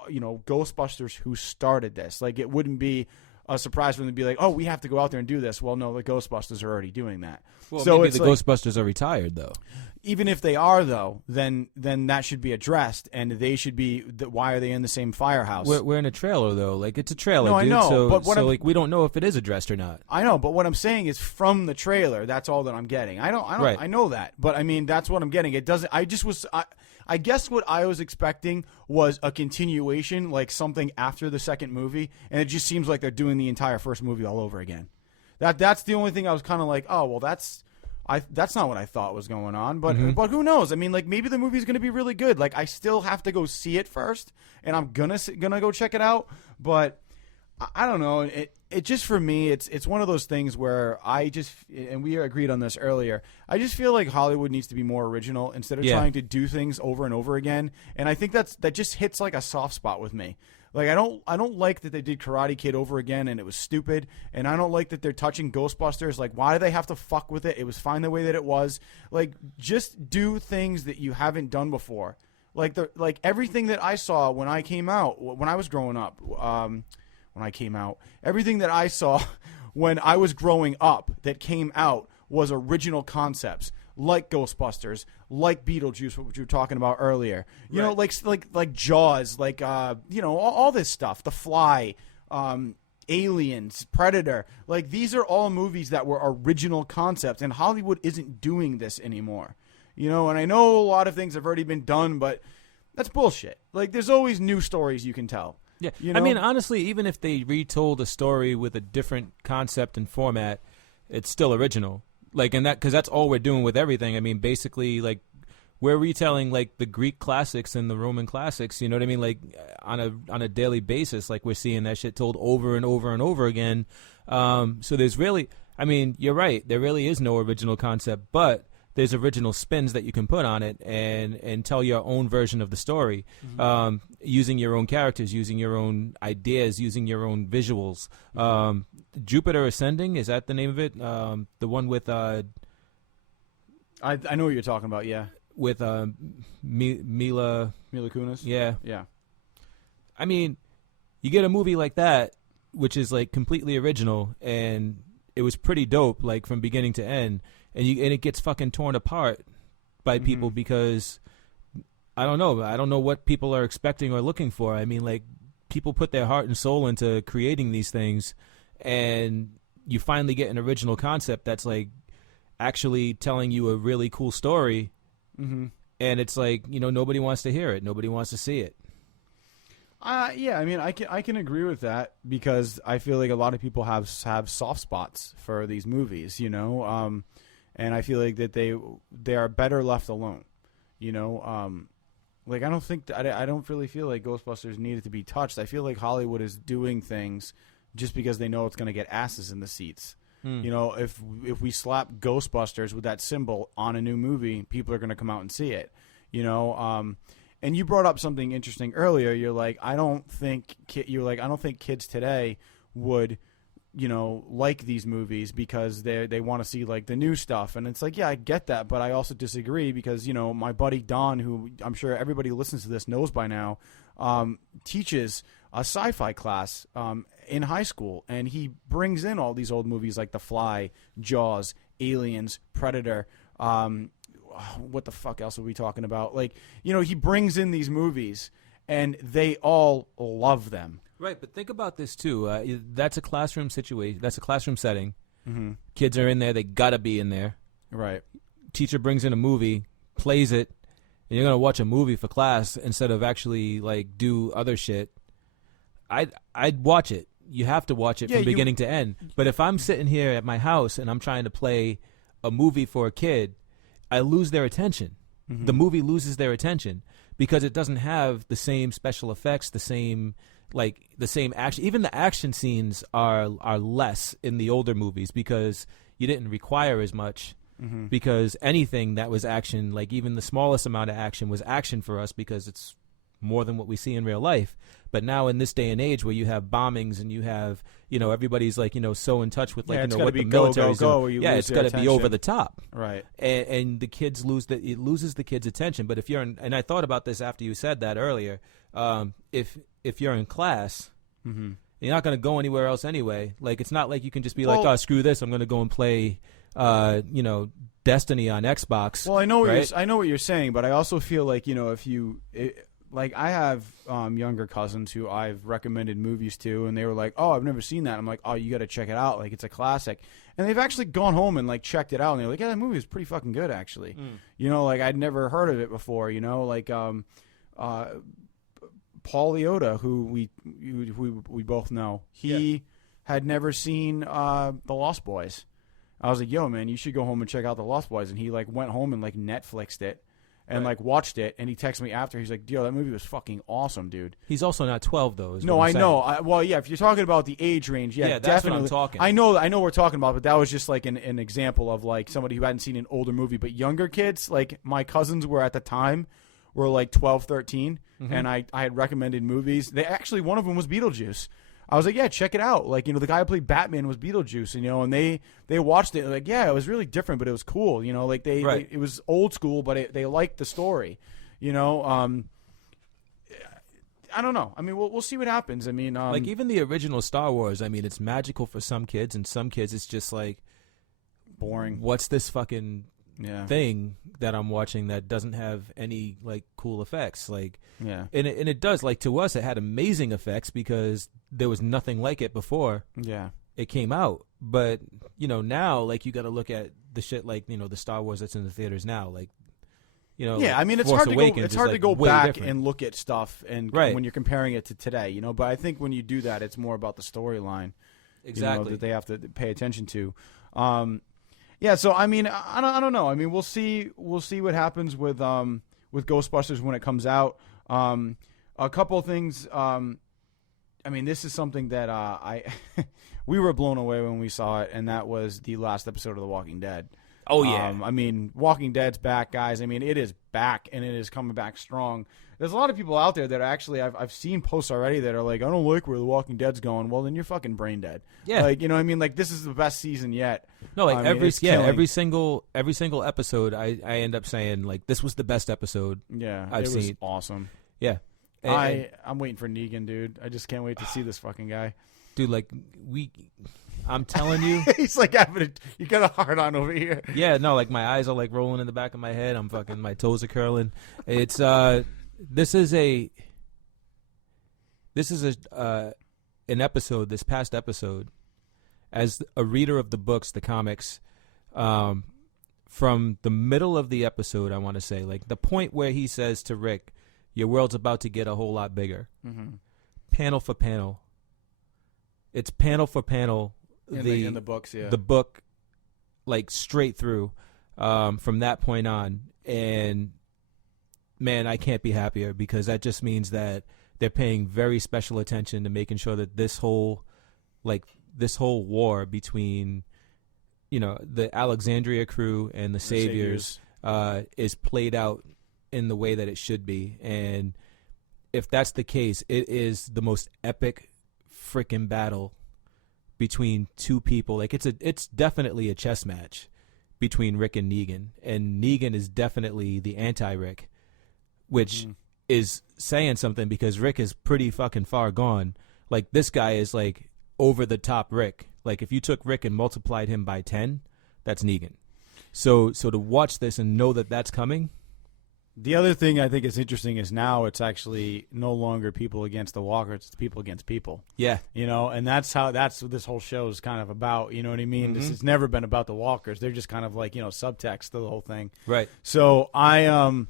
Ghostbusters who started this. Like, it wouldn't be a surprise for them to be like, oh, we have to go out there and do this. Well, no, the Ghostbusters are already doing that. Well, so maybe it's the like, Ghostbusters are retired, though. Even if they are, though, then that should be addressed, and they should be. Why are they in the same firehouse? We're in a trailer, though. Like, it's a trailer, No, dude. I know, so, but what like, we don't know if it is addressed or not. I know, but what I'm saying is from the trailer. That's all that I'm getting. I don't. Right. I know that, but I mean, that's what I'm getting. It doesn't. I guess what I was expecting was a continuation, like something after the second movie, and it just seems like they're doing the entire first movie all over again. That's the only thing I was kind of like, oh, well, that's not what I thought was going on, but who knows? I mean, like, maybe the movie's going to be really good. Like, I still have to go see it first, and I'm gonna go check it out, but I don't know. It just, for me, it's one of those things where I just, and we agreed on this earlier, I just feel like Hollywood needs to be more original instead of trying to do things over and over again. And I think that just hits like a soft spot with me. Like, I don't like that they did Karate Kid over again and it was stupid, and I don't like that they're touching Ghostbusters. Like, why do they have to fuck with it? It was fine the way that it was. Like, just do things that you haven't done before. Like everything that I saw when I came out, when I was growing up, everything that I saw when I was growing up that came out was original concepts, like Ghostbusters, like Beetlejuice, what you were talking about earlier. You know, like Jaws, like all this stuff, The Fly, Aliens, Predator. Like, these are all movies that were original concepts, and Hollywood isn't doing this anymore. You know, and I know a lot of things have already been done, but that's bullshit. Like, there's always new stories you can tell. Yeah, you know? I mean, honestly, even if they retold a story with a different concept and format, it's still original. Like, and because that's all we're doing with everything. I mean, basically, like, we're retelling like the Greek classics and the Roman classics. You know what I mean? Like, on a daily basis, like, we're seeing that shit told over and over and over again. So there's really, I mean, you're right. There really is no original concept, but there's original spins that you can put on it and tell your own version of the story, using your own characters, using your own ideas, using your own visuals. Jupiter Ascending, is that the name of it? The one with I know what you're talking about. Yeah, with Mila Kunis. Yeah. I mean, you get a movie like that, which is like completely original, and it was pretty dope, like from beginning to end. And it gets fucking torn apart by people because I don't know what people are expecting or looking for. I mean, like, people put their heart and soul into creating these things, and you finally get an original concept that's like actually telling you a really cool story, and it's like, you know, nobody wants to hear it, nobody wants to see it. Yeah, I mean, I can agree with that because I feel like a lot of people have soft spots for these movies, you know. And I feel like that they are better left alone, you know. Like, I don't really feel like Ghostbusters needed to be touched. I feel like Hollywood is doing things just because they know it's going to get asses in the seats. You know, if we slap Ghostbusters with that symbol on a new movie, people are going to come out and see it, you know. And you brought up something interesting earlier. You're like, I don't think kids today would, you know, like these movies because they want to see like the new stuff. And it's like, yeah, I get that, but I also disagree because, you know, my buddy Don, who I'm sure everybody who listens to this knows by now, teaches a sci-fi class in high school, and he brings in all these old movies like The Fly, Jaws, Aliens, Predator. What the fuck else are we talking about? Like, you know, he brings in these movies and they all love them. Right, but think about this too. That's a classroom situation. That's a classroom setting. Kids are in there. They gotta be in there. Right. Teacher brings in a movie, plays it, and you're gonna watch a movie for class instead of actually like do other shit. I'd watch it. You have to watch it from beginning to end. But if I'm sitting here at my house and I'm trying to play a movie for a kid, I lose their attention. The movie loses their attention because it doesn't have the same special effects, the same action. Even the action scenes are less in the older movies because you didn't require as much because anything that was action, like even the smallest amount of action, was action for us because it's more than what we see in real life. But now in this day and age where you have bombings and you have, everybody's like, so in touch with like, what the military's doing. Yeah, it's got to be over the top. Right. And the kids it loses the kids' attention. But if you're and I thought about this after you said that earlier, if you're in class, you're not going to go anywhere else anyway. Like, it's not like you can just be like, oh, screw this, I'm going to go and play, Destiny on Xbox. Well, I know right? I know what you're saying, but I also feel like, if you like, I have younger cousins who I've recommended movies to, and they were like, oh, I've never seen that. I'm like, oh, you got to check it out. Like, it's a classic. And they've actually gone home and, like, checked it out, and they're like, yeah, that movie is pretty fucking good, actually. Like, I'd never heard of it before, like, Paul Liotta, who we both know, he had never seen The Lost Boys. I was like, yo, man, you should go home and check out The Lost Boys. And he, like, went home and, like, Netflixed it and, like, watched it. And he texted me after. He's like, yo, that movie was fucking awesome, dude. He's also not 12, though. No, I know. Well, yeah, if you're talking about the age range, yeah, that's definitely. what I'm talking. I know what we're talking about, but that was just, like, an example of, like, somebody who hadn't seen an older movie. But younger kids, like, my cousins were at the time, were, like, 12, 13. And I had recommended movies. One of them was Beetlejuice. I was like, yeah, check it out. Like, the guy who played Batman was Beetlejuice, and they watched it. Like, yeah, it was really different, but it was cool. Like it was old school, but they liked the story. I don't know. I mean, we'll see what happens. I mean, like even the original Star Wars. I mean, it's magical for some kids, and some kids it's just like boring. What's this fucking thing that I'm watching that doesn't have any like cool effects? Like, and it does. Like, to us, it had amazing effects because there was nothing like it before. Yeah, it came out. But now, like, you got to look at the shit like the Star Wars that's in the theaters now. Like, I mean, it's hard to go. It's hard to go back and look at stuff and when you're comparing it to today. But I think when you do that, it's more about the storyline. Exactly. That they have to pay attention to. Yeah, so I mean, I don't know. I mean, we'll see what happens with Ghostbusters when it comes out. A couple of things. I mean, this is something that we were blown away when we saw it, and that was the last episode of The Walking Dead. Oh yeah. I mean, Walking Dead's back, guys. I mean, it is back, and it is coming back strong. There's a lot of people out there that are actually I've seen posts already that are like, I don't like where The Walking Dead's going. Well, then you're fucking brain dead. Yeah. Like, what I mean? Like, this is the best season yet. No, like every single episode I end up saying like this was the best episode. Yeah. I've seen. Was awesome. Yeah. I'm waiting for Negan, dude. I just can't wait to see this fucking guy. Dude, like I'm telling you. He's like you got a heart on over here. Yeah, no, like my eyes are like rolling in the back of my head. I'm fucking, my toes are curling. It's this is an episode, this past episode, as a reader of the books, the comics, from the middle of the episode, I want to say, like the point where he says to Rick, your world's about to get a whole lot bigger. Panel for panel. It's panel for panel. In the books, yeah. The book, like straight through, from that point on. And man, I can't be happier because that just means that they're paying very special attention to making sure that this whole war between, the Alexandria crew and the Saviors, is played out in the way that it should be. And if that's the case, it is the most epic freaking battle between two people. Like, it's definitely a chess match between Rick and Negan is definitely the anti-Rick, which is saying something because Rick is pretty fucking far gone. Like, this guy is like over the top Rick. Like, if you took Rick and multiplied him by 10, that's Negan. So to watch this and know that that's coming. The other thing I think is interesting is now it's actually no longer people against the walkers, it's people against people. Yeah. And that's what this whole show is kind of about, you know what I mean? This has never been about the walkers. They're just kind of like, subtext to the whole thing. Right. So I'm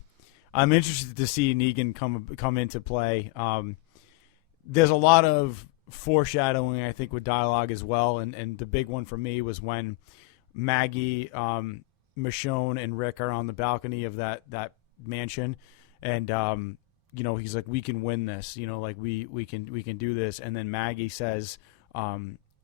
interested to see Negan come into play. There's a lot of foreshadowing, I think, with dialogue as well, and the big one for me was when Maggie, Michonne, and Rick are on the balcony of that mansion, and he's like, we can win this, like we can do this. And then Maggie says,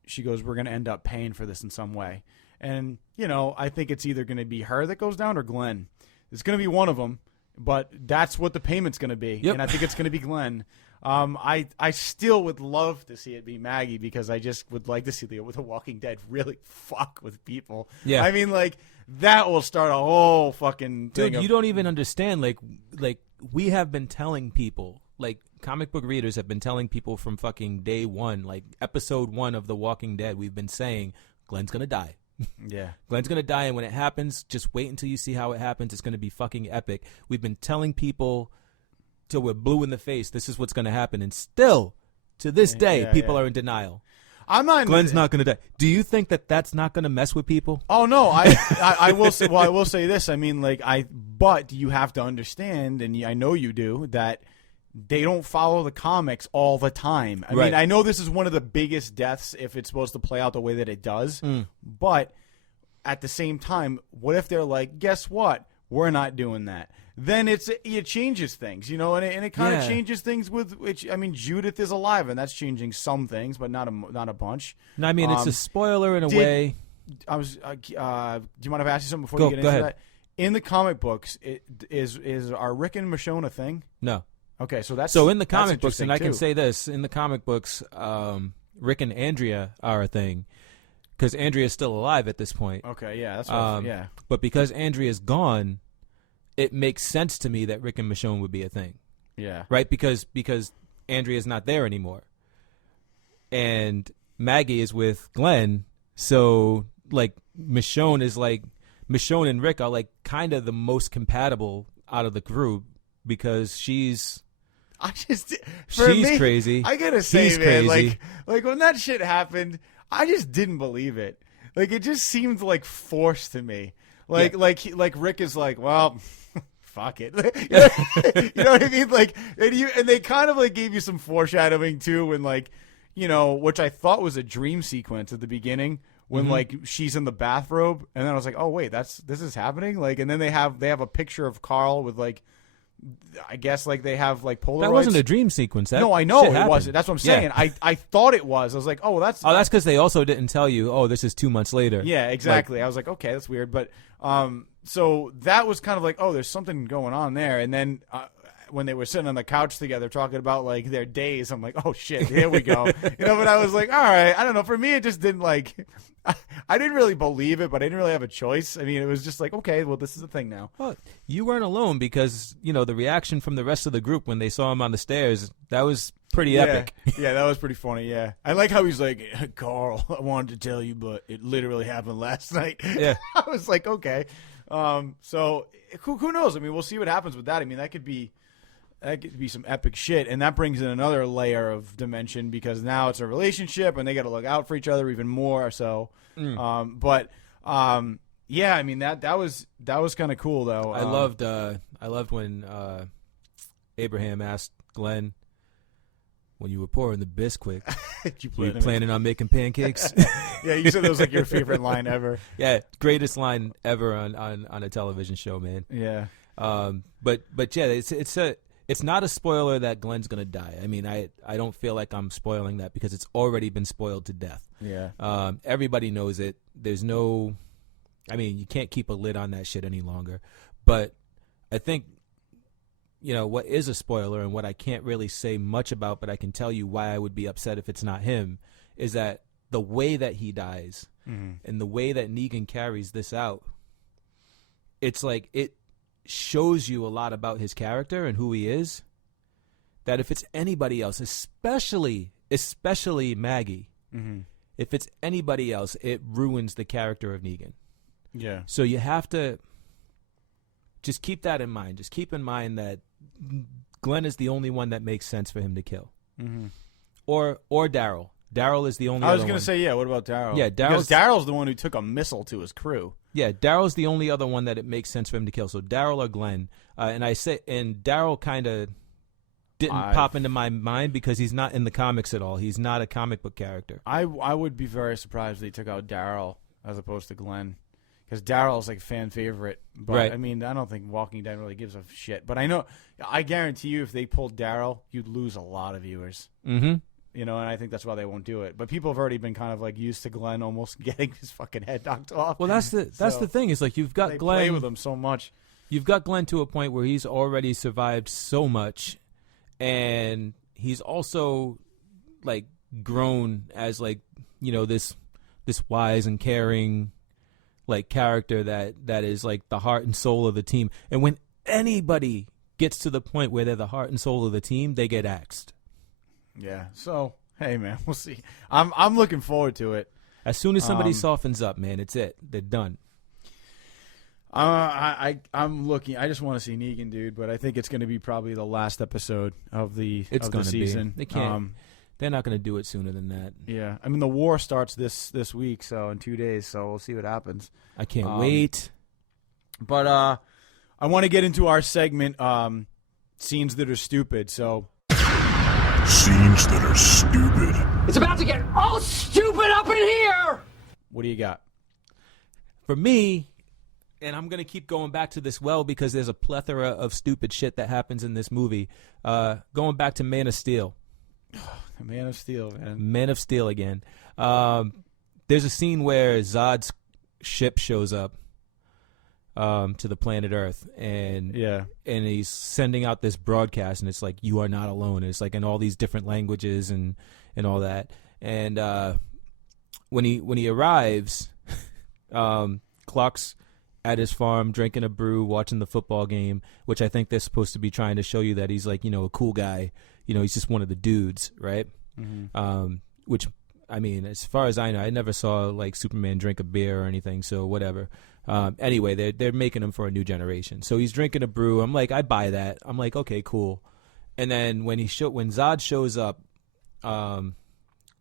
she goes, we're going to end up paying for this in some way. And, I think it's either going to be her that goes down or Glenn. It's going to be one of them, but that's what the payment's going to be. Yep. And I think it's going to be Glenn. I still would love to see it be Maggie because I just would like to see the Walking Dead really fuck with people. Yeah. I mean, like, that will start a whole fucking thing. Dude, you don't even understand. Like we have been telling people, like comic book readers have been telling people from fucking day one, like episode 1 of The Walking Dead, we've been saying Glenn's gonna die. Yeah. Glenn's gonna die, and when it happens, just wait until you see how it happens. It's gonna be fucking epic. We've been telling people till we're blue in the face, this is what's gonna happen, and still, to this day, people are in denial. I'm not. Glenn's not gonna die. Do you think that that's not gonna mess with people? Oh no, I will say. Well, I will say this. I mean, but you have to understand, and I know you do, that they don't follow the comics all the time. I mean, I know this is one of the biggest deaths if it's supposed to play out the way that it does. But at the same time, what if they're like, guess what? We're not doing that. Then it changes things, and it kind of changes things with which. I mean, Judith is alive, and that's changing some things, but not a bunch. No, I mean, it's a spoiler in a way. I was. Do you mind if I ask you something before you get into ahead. that? In the comic books, are Rick and Michonne a thing? No. Okay, so that's in the comic books, and I too. can say this: in the comic books, Rick and Andrea are a thing because Andrea's still alive at this point. Okay, yeah, that's what yeah. But because Andrea's gone, it makes sense to me that Rick and Michonne would be a thing. Yeah. Right? Because Andrea's not there anymore. And Maggie is with Glenn, so like Michonne and Rick are like kind of the most compatible out of the group because she's crazy. I gotta say, He's man, crazy. like when that shit happened, I just didn't believe it. Like it just seemed like forced to me. Like Rick is like, well, fuck it. You know what I mean? Like, and they kind of like gave you some foreshadowing too, when which I thought was a dream sequence at the beginning when like she's in the bathrobe, and then I was like, oh wait, this is happening. Like, and then they have a picture of Carl with like, I guess like they have like Polaroids. That wasn't a dream sequence. No, I know it it wasn't. That's what I'm saying. Yeah. I thought it was. I was like, oh, that's because they also didn't tell you. Oh, this is 2 months later. Yeah, exactly. I was like, okay, that's weird. But so that was kind of like, oh, there's something going on there. And then when they were sitting on the couch together talking about like their days, I'm like, oh shit, here we go. But I was like, all right, I don't know. For me, it just didn't like. I didn't really believe it, but I didn't really have a choice. I mean, it was just like, okay, well, this is a thing now. Well, you weren't alone because, the reaction from the rest of the group when they saw him on the stairs, that was pretty epic. Yeah, that was pretty funny, yeah. I like how he's like, Carl, I wanted to tell you, but it literally happened last night. Yeah. I was like, okay. So who knows? I mean, we'll see what happens with that. I mean, that could be some epic shit, and that brings in another layer of dimension because now it's a relationship and they got to look out for each other even more. So, yeah, I mean that was kind of cool though. I loved when Abraham asked Glenn, when you were pouring the Bisquick, were you planning on making pancakes? Yeah, you said that was like your favorite line ever. Yeah, greatest line ever on a television show, man. Yeah. But yeah, it's not a spoiler that Glenn's gonna die. I mean, I don't feel like I'm spoiling that because it's already been spoiled to death. Yeah. Everybody knows it. There's no, I mean, you can't keep a lid on that shit any longer. But I think, what is a spoiler and what I can't really say much about, but I can tell you why I would be upset if it's not him, is that the way that he dies and the way that Negan carries this out, it's like it shows you a lot about his character and who he is, that if it's anybody else, especially Maggie, if it's anybody else, it ruins the character of Negan. Yeah. So you have to just keep that in mind. Just keep in mind that Glenn is the only one that makes sense for him to kill. Or Daryl. Daryl is the only I was going going to say, yeah, what about Daryl? Yeah, because Daryl's the one who took a missile to his crew. Yeah, Daryl's the only other one that it makes sense for him to kill. So Daryl or Glenn. And Daryl kind of didn't pop into my mind because he's not in the comics at all. He's not a comic book character. I would be very surprised if they took out Daryl as opposed to Glenn. Because Daryl's like a fan favorite. But, right. I mean, I don't think Walking Dead really gives a shit. But I guarantee you if they pulled Daryl, you'd lose a lot of viewers. and I think that's why they won't do it. But people have already been kind of like used to Glenn almost getting his fucking head knocked off. Well, that's the thing is like you've got they Glenn play with him so much. You've got Glenn to a point where he's already survived so much, and he's also like grown as like this wise and caring like character that is like the heart and soul of the team. And when anybody gets to the point where they're the heart and soul of the team, they get axed. Yeah. So hey, man, we'll see. I'm looking forward to it. As soon as somebody softens up, man, it's it. They're done. I'm looking. I just want to see Negan, dude. But I think it's going to be probably the last episode of the season. They can't. They're not going to do it sooner than that. Yeah, I mean the war starts this week, so in 2 days. So we'll see what happens. I can't wait. But I want to get into our segment, scenes that are stupid. So Scenes that are stupid. It's about to get all stupid up in here! what do you got? For me, and I'm going to keep going back to this because there's a plethora of stupid shit that happens in this movie. Going back to Man of Steel. Man of Steel, man. Man of Steel again. There's a scene where Zod's ship shows up to the planet Earth, and he's sending out this broadcast, and it's like, you are not alone. And it's like in all these different languages and all that. And when he arrives, Clark's at his farm drinking a brew, watching the football game, which I think they're supposed to be trying to show you that he's like, a cool guy. He's just one of the dudes, right? Mm-hmm. Which, I mean, as far as I know, I never saw like Superman drink a beer or anything, so whatever. Anyway, they're making him for a new generation. So he's drinking a brew. I'm like, I buy that. I'm like, okay, cool. And then when Zod shows up,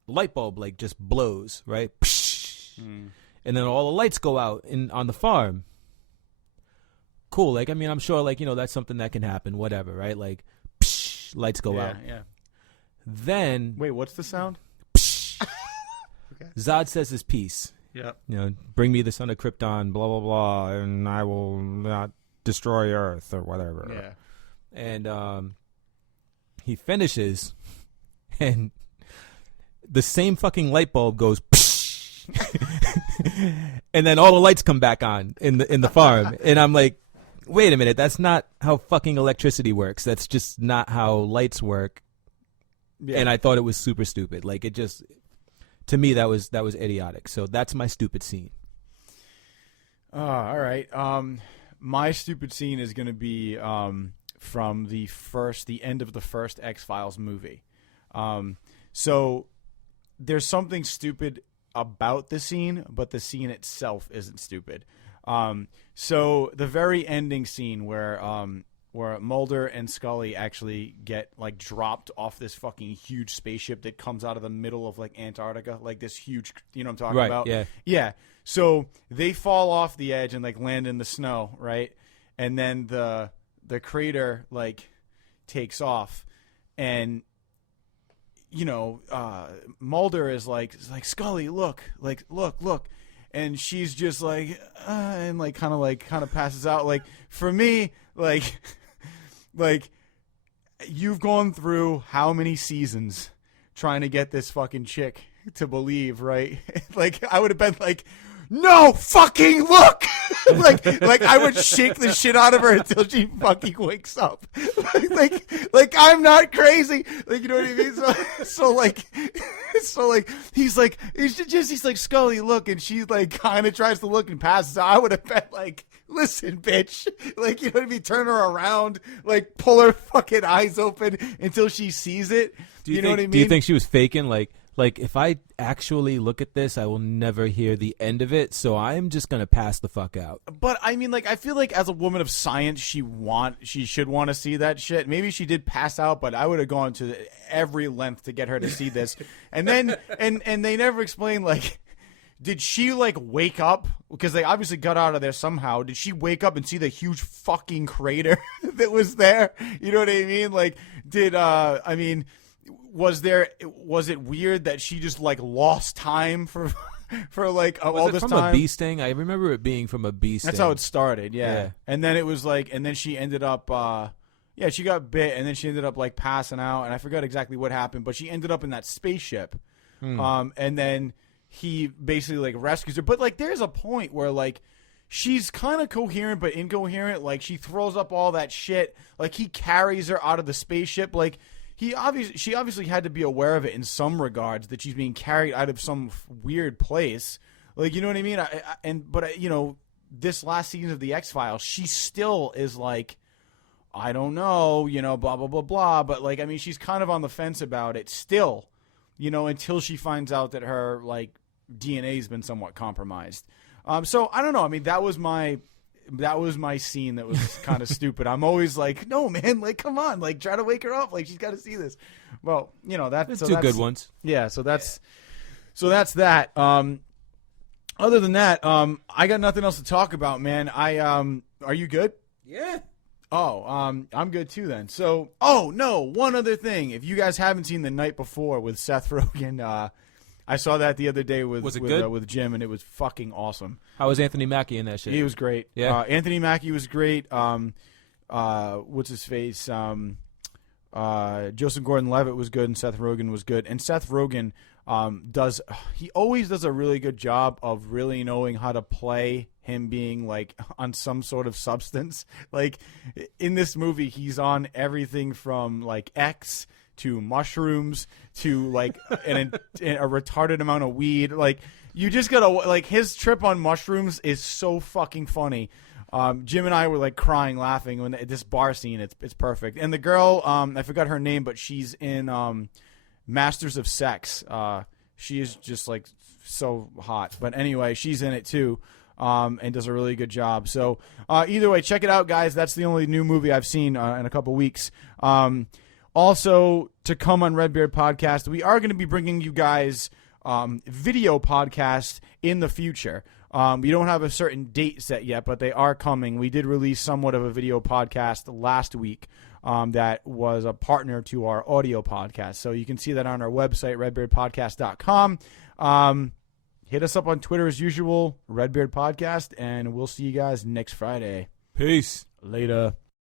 light bulb like just blows, right? And then all the lights go out on the farm. Cool. Like, I mean, I'm sure like, that's something that can happen, whatever, right? Like, lights go out. Yeah. Then Wait, what's the sound? Okay. Zod says his piece. Yeah. Bring me the son of Krypton, blah blah blah, and I will not destroy Earth or whatever. Yeah. And he finishes, and the same fucking light bulb goes, and then all the lights come back on in the farm, and I'm like, wait a minute, that's not how fucking electricity works. That's just not how lights work. Yeah. And I thought it was super stupid. Like, it just, to me, that was idiotic. So that's my stupid scene. All right. My stupid scene is going to be from the end of the first X-Files movie. So there's something stupid about the scene, but the scene itself isn't stupid. So the very ending scene where Mulder and Scully actually get like dropped off this fucking huge spaceship that comes out of the middle of like Antarctica, like this huge, you know what I'm talking about? Yeah. Yeah. So they fall off the edge and like land in the snow, right? And then the crater like takes off, and Mulder is like Scully, look, and she's just like and like kind of passes out. Like, for me, like you've gone through how many seasons trying to get this fucking chick to believe, right? Like, I would have been like, no fucking look. like I would shake the shit out of her until she fucking wakes up. like I'm not crazy. Like, you know what I mean? So like he's like Scully, look, and she like kind of tries to look and passes out. I would have been like, listen, bitch. Like, you know what I mean? Turn her around, like pull her fucking eyes open until she sees it. You know what I mean? Do you think she was faking? Like, if I actually look at this, I will never hear the end of it, so I'm just going to pass the fuck out. But, I mean, like, I feel like as a woman of science, she should want to see that shit. Maybe she did pass out, but I would have gone to every length to get her to see this. And then, and they never explain, like, did she, like, wake up? Because they obviously got out of there somehow. Did she wake up and see the huge fucking crater that was there? You know what I mean? Like, was it weird that she just like lost time for like all this time? Was it from a bee sting? I remember it being from a bee sting. That's how it started, yeah. And then it was like, and then she ended up Yeah, she got bit, and then she ended up like passing out, and I forgot exactly what happened, but she ended up in that spaceship, and then he basically like rescues her. But like, there's a point where like she's kind of coherent but incoherent. Like she throws up all that shit. Like he carries her out of the spaceship. Like she obviously had to be aware of it in some regards that she's being carried out of some weird place. Like, you know what I mean? But you know, this last season of the X-Files, she still is like, I don't know, you know, blah, blah, blah, blah. But, like, I mean, she's kind of on the fence about it still, you know, until she finds out that her, like, DNA has been somewhat compromised. So, I don't know. I mean, that was my scene that was kind of stupid. I'm always like, no, man, like, come on. Like, try to wake her up. Like, she's got to see this. Well, you know, that's two good ones. Yeah, so that's that. Other than that, I got nothing else to talk about, man. Are you good? Yeah. Oh, I'm good too then. So, oh no, one other thing. If you guys haven't seen The Night Before with Seth Rogen, I saw that the other day with Jim, and it was fucking awesome. How was Anthony Mackie in that shit? He was great. Yeah. Anthony Mackie was great. What's his face? Joseph Gordon-Levitt was good, and Seth Rogen was good. And Seth Rogen always does a really good job of really knowing how to play him being like on some sort of substance. Like in this movie, he's on everything from like X to mushrooms to like a retarded amount of weed. Like you just gotta like his trip on mushrooms is so fucking funny. Jim and I were like crying laughing when this bar scene. It's perfect. And the girl, I forgot her name, but she's in Masters of Sex. She is just like so hot. But anyway, she's in it too, and does a really good job. So either way, check it out, guys. That's the only new movie I've seen in a couple weeks. Also, to come on RedBeard Podcast, we are going to be bringing you guys video podcasts in the future. We don't have a certain date set yet, but they are coming. We did release somewhat of a video podcast last week that was a partner to our audio podcast. So you can see that on our website, redbeardpodcast.com. Hit us up on Twitter as usual, RedBeard Podcast, and we'll see you guys next Friday. Peace. Later.